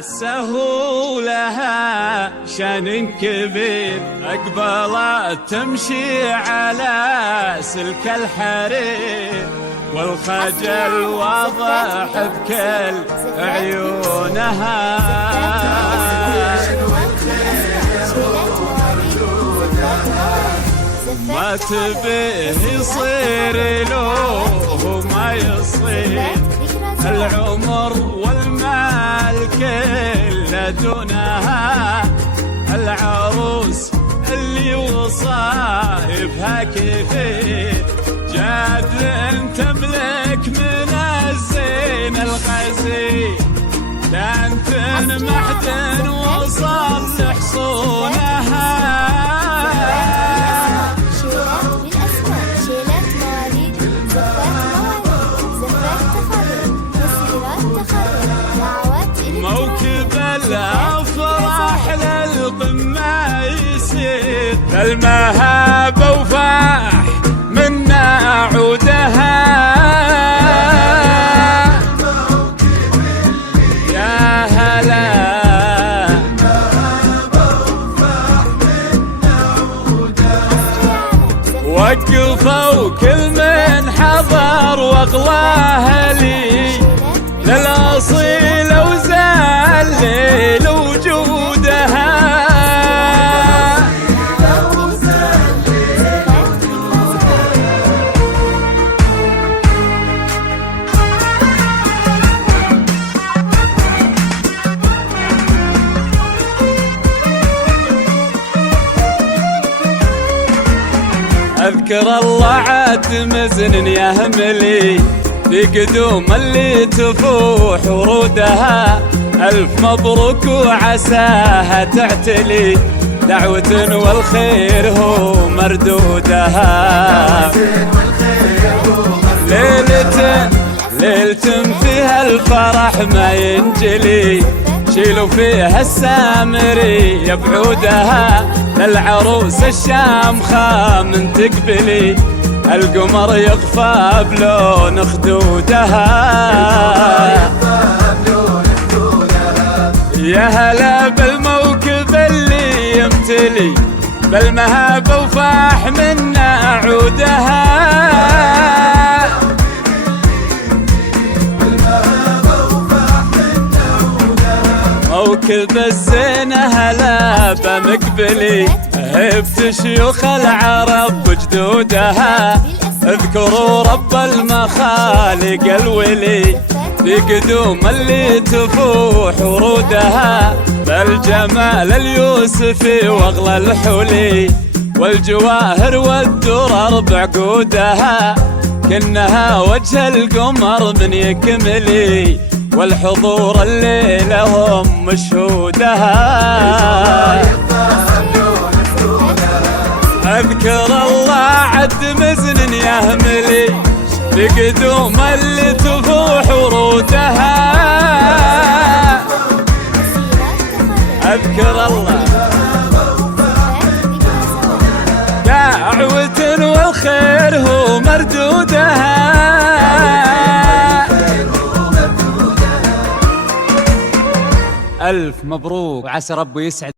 سهولها شان كبير أقبلت تمشي على سلك الحرير، والخجل واضح بكل عيونها. ما تبيه يصير له ما يصير، العمر والمال كله دونها. العروس اللي وصايبها كثير، جاد تملك من الزين الغزير. تنتن محدن وصل حصونها. موكب الأفراح للقمة يسير، المهابة وفاح منا عودها. يا هلا وقفوا كل من حضر واغلاه لي، للأصيل وزال ليل وجودها. أذكر الله عاد مزن يهملي في قدوم اللي تفوح ورودها. ألف مبروك وعساها تعتلي، دعوة والخير هو مردودها. ليلة فيها الفرح ما ينجلي، شيلوا فيها السامري يبعودها. للعروس الشامخة من تقبلي، القمر يقفى بلون خدودها. يا هلا بالموكب اللي يمتلي، بالمهابة وفاح منا عودها. موكب الزينة هلا بمقبلي، هبت شيوخ العرب وجدودها. اذكروا رب المخالق الولي، في قدوم اللي تفوح ورودها. بالجمال اليوسفي واغلى الحلي، والجواهر والدرر بعقودها. كنها وجه القمر من يكملي، والحضور اللي لهم مشهودها. أذكر الله عد مزن يهملي، بقدوم اللي تفوح ورودها. أذكر الله دعوة والخير هو مردودها. ألف مبروك وعسى ربه يسعد